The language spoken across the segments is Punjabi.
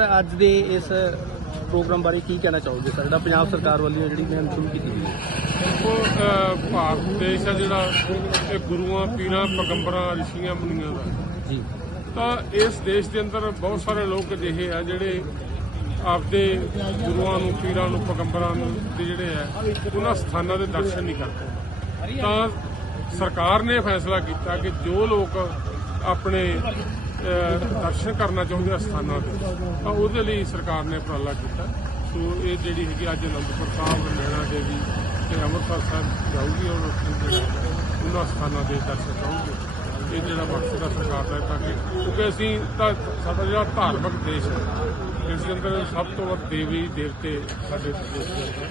ਸਰ ਅੱਜ ਦੇ ਇਸ ਪ੍ਰੋਗਰਾਮ ਬਾਰੇ ਕੀ ਕਹਿਣਾ ਚਾਹੋਗੇ ਸਰ? ਜਿਹੜਾ ਪੰਜਾਬ ਸਰਕਾਰ ਵੱਲੋਂ ਜਿਹੜੀ ਮੁਹਿੰਮ ਸ਼ੁਰੂ ਕੀਤੀ ਗਈ ਹੈ। ਦੇਖੋ ਅਹ, ਭਾਰਤ ਦੇਸ਼ ਆ ਜਿਹੜਾ ਇਹ ਗੁਰੂਆਂ ਪੀਰਾਂ ਪੈਗੰਬਰਾਂ ਰਿਸ਼ੀਆਂ ਮੁਨੀਆਂ ਦਾ। ਜੀ। ਤਾਂ ਇਸ ਦੇਸ਼ ਦੇ ਅੰਦਰ ਬਹੁਤ ਸਾਰੇ ਲੋਕ ਅਜਿਹੇ ਆ ਜਿਹੜੇ ਆਪਦੇ ਗੁਰੂਆਂ ਨੂੰ ਪੀਰਾਂ ਨੂੰ ਪੈਗੰਬਰਾਂ ਨੂੰ ਤੇ ਜਿਹੜੇ ਆ ਉਹਨਾਂ ਸਥਾਨਾਂ ਦੇ ਦਰਸ਼ਨ ਨਹੀਂ ਕਰਦੇ। ਤਾਂ ਸਰਕਾਰ ਨੇ ਫੈਸਲਾ ਕੀਤਾ ਕਿ ਜੋ ਲੋਕ ਆਪਣੇ ਦਰਸ਼ਨ ਕਰਨਾ ਚਾਹੁੰਦੇ ਆ ਸਥਾਨਾਂ 'ਤੇ, ਤਾਂ ਉਹਦੇ ਲਈ ਸਰਕਾਰ ਨੇ ਉਪਰਾਲਾ ਕੀਤਾ। ਸੋ ਇਹ ਜਿਹੜੀ ਹੈਗੀ ਅੱਜ ਅਨੰਦਪੁਰ ਸਾਹਿਬ, ਨੈਣਾ ਦੇਵੀ ਤੇ ਅੰਮ੍ਰਿਤਸਰ ਸਾਹਿਬ ਜਾਊਗੀ ਔਰ ਉੱਥੇ ਜਿਹੜਾ ਉਹਨਾਂ ਸਥਾਨਾਂ ਦੇ ਦਰਸ਼ਨ ਕਰੂਗੀ ਇਹ ਜਿਹੜਾ ਮਕਸਦ ਆ ਸਰਕਾਰ ਦਾ ਹੈ ਤਾਂ ਕਿ, ਕਿਉਂਕਿ ਅਸੀਂ ਤਾਂ ਸਾਡਾ ਜਿਹੜਾ ਧਾਰਮਿਕ ਦੇਸ਼ ਹੈ, ਇਸ ਦੇ ਅੰਦਰ ਸਭ ਤੋਂ ਵੱਧ ਦੇਵੀ, ਦੇਵਤੇ ਸਾਡੇ ਦੇਸ਼ ਦੇ ਅੰਦਰ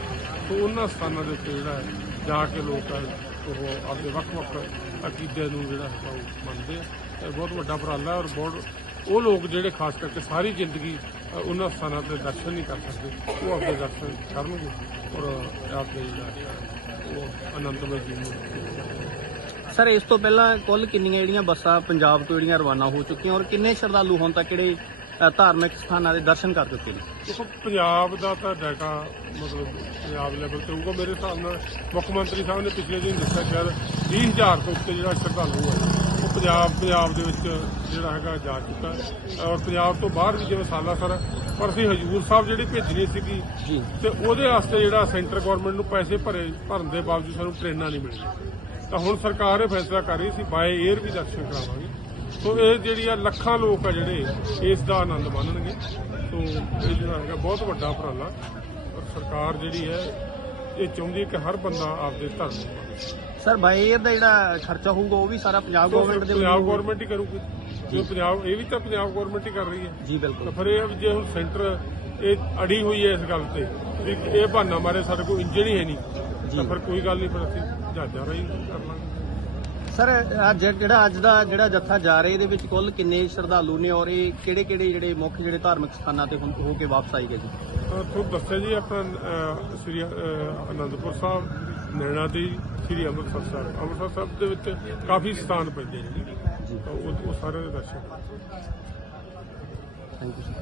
ਤੋਂ ਉਹਨਾਂ ਸਥਾਨਾਂ ਦੇ ਉੱਤੇ ਜਿਹੜਾ ਜਾ ਕੇ ਲੋਕ ਉਹ ਆਪਦੇ ਵੱਖ-ਵੱਖ ਅਕੀਦੇ ਨੂੰ ਜਿਹੜਾ ਹੈ ਉਹ ਮੰਨਦੇ ਆ। ਬਹੁਤ ਵੱਡਾ ਉਪਰਾਲਾ ਹੈ ਔਰ ਬਹੁਤ ਉਹ ਲੋਕ ਜਿਹੜੇ ਖਾਸ ਕਰਕੇ ਸਾਰੀ ਜ਼ਿੰਦਗੀ ਉਹਨਾਂ ਸਥਾਨਾਂ ਤੇ ਦਰਸ਼ਨ ਨਹੀਂ ਕਰ ਸਕਦੇ ਉਹ ਆਪਦੇ ਦਰਸ਼ਨ ਕਰਨਗੇ ਔਰ ਆਪਦੇ ਉਹ ਜੀਵਨ ਨੂੰ ਸਰ ਇਸ ਤੋਂ ਪਹਿਲਾਂ ਕੁੱਲ ਕਿੰਨੀਆਂ ਜਿਹੜੀਆਂ ਬੱਸਾਂ ਪੰਜਾਬ ਤੋਂ ਜਿਹੜੀਆਂ ਰਵਾਨਾ ਹੋ ਚੁੱਕੀਆਂ ਔਰ ਕਿੰਨੇ ਸ਼ਰਧਾਲੂ ਹੁਣ ਤੱਕ ਜਿਹੜੇ ਧਾਰਮਿਕ ਸਥਾਨਾਂ ਦੇ ਦਰਸ਼ਨ ਕਰ ਚੁੱਕੇ ਨੇ? ਦੇਖੋ ਪੰਜਾਬ ਦਾ ਤਾਂ ਡਾਟਾ ਮਤਲਬ ਪੰਜਾਬ ਲੈਵਲ ਤੇ ਹੋਊਗਾ। ਮੇਰੇ ਹਿਸਾਬ ਨਾਲ ਮੁੱਖ ਮੰਤਰੀ ਸਾਹਿਬ ਨੇ ਪਿਛਲੇ ਦਿਨ ਦੱਸਿਆ ਕਿ 20000 ਤੋਂ ਉੱਤੇ ਜਿਹੜਾ ਸ਼ਰਧਾਲੂ ਹੈ ਪੰਜਾਬ ਪੰਜਾਬ ਦੇ ਵਿੱਚ ਜਿਹੜਾ ਹੈਗਾ ਜਾ ਚੁੱਕਾ। ਔਰ ਪੰਜਾਬ ਤੋਂ ਬਾਹਰ ਵੀ ਜਿਵੇਂ ਸਾਲਾਸਰ। ਪਰ ਅਸੀਂ ਹਜੂਰ ਸਾਹਿਬ ਜਿਹੜੀ ਭੇਜਣੀ ਸੀਗੀ ਤੇ ਉਹਦੇ ਵਾਸਤੇ ਜਿਹੜਾ ਸੈਂਟਰ ਗਵਰਨਮੈਂਟ ਨੂੰ ਪੈਸੇ ਭਰੇ ਭਰਨ ਦੇ ਬਾਵਜੂਦ ਸਾਨੂੰ ਟ੍ਰੇਨਾਂ ਨਹੀਂ ਮਿਲੀਆਂ ਤਾਂ ਹੁਣ ਸਰਕਾਰ ਇਹ ਫੈਸਲਾ ਕਰ ਰਹੀ ਸੀ ਬਾਏ 에ਅਰ ਵੀ ਦਰਸ਼ਨ ਕਰਾਵਾਂਗੇ। ਸੋ ਇਹ ਜਿਹੜੀ ਆ ਲੱਖਾਂ ਲੋਕ ਆ ਜਿਹੜੇ ਇਸ ਦਾ ਆਨੰਦ ਮਾਣਨਗੇ। ਸੋ ਇਹ ਜਿਹੜਾ ਹੈਗਾ ਬਹੁਤ ਵੱਡਾ ਉਪਰਾਲਾ। ਔਰ ਸਰਕਾਰ ਜਿਹੜੀ ਹੈ ਇਹ ਚਾਹੁੰਦੀ ਹੈ ਕਿ ਹਰ ਬੰਦਾ ਆਪਦੇ ਧਰਮ ਨੂੰ ਸਰ ਬਾਈ ਦਾ ਜਿਹੜਾ ਖਰਚਾ ਹੋਊਗਾ ਉਹ ਵੀ ਸਾਰਾ ਪੰਜਾਬ ਗਵਰਨਮੈਂਟ ਦੇ ਪੰਜਾਬ ਗਵਰਨਮੈਂਟ ਹੀ ਕਰੂਗੀ। ਜੋ। ਪੰਜਾਬ ਇਹ ਵੀ ਤਾਂ ਪੰਜਾਬ ਗਵਰਨਮੈਂਟ ਹੀ ਕਰ ਰਹੀ ਹੈ। ਜੀ ਬਿਲਕੁਲ। ਫਿਰ ਇਹ ਜੇ ਹੁਣ ਸੈਂਟਰ ਇਹ ਅੜੀ ਹੋਈ ਹੈ ਇਸ ਗੱਲ ਤੇ ਵੀ ਇਹ ਬਹਾਨਾ ਮਾਰੇ ਸਾਡੇ ਕੋਲ ਇੰਜਣ ਹੀ ਹੈ ਨਹੀਂ। ਜੀ। ਤਾਂ ਫਿਰ ਕੋਈ ਗੱਲ ਨਹੀਂ ਫਿਰ ਅਸੀਂ ਜਹਾਜ਼ਾਂ ਰਾਹੀਂ ਕਰ ਲਾਂਗੇ। ਸਰ ਅੱਜ ਜਿਹੜਾ ਅੱਜ ਦਾ ਜਿਹੜਾ ਜੱਥਾ ਜਾ ਰਿਹਾ ਇਹਦੇ ਵਿੱਚ ਕੁੱਲ ਕਿੰਨੇ ਸ਼ਰਧਾਲੂ ਨੇ ਔਰ ਇਹ ਕਿਹੜੇ ਕਿਹੜੇ ਜਿਹੜੇ ਮੁੱਖ ਜਿਹੜੇ ਧਾਰਮਿਕ ਸਥਾਨਾਂ ਤੇ ਹੁਣ ਹੋ ਕੇ ਵਾਪਸ ਆਏਗੇ ਜੀ? ਤਾਂ ਤੁਹਾਨੂੰ ਦੱਸਿਆ ਜੀ ਆਪਣਾ ਸ੍ਰੀ ਅਨੰਦਪੁਰ ਸਾਹਿਬ ਨੈਣਾ ਦੀ ਸ੍ਰੀ ਅੰਮ੍ਰਿਤਸਰ ਸਾਹਿਬ ਅੰਮ੍ਰਿਤਸਰ ਸਾਹਿਬ ਦੇ ਵਿੱਚ ਕਾਫੀ ਸਥਾਨ ਪੈਂਦੇ ਨੇ। ਜੀ ਤਾਂ ਉਹ ਉਹ ਸਾਰੇ ਦੇ ਦਰਸ਼ਨ ਥੈਂਕ ਯੂ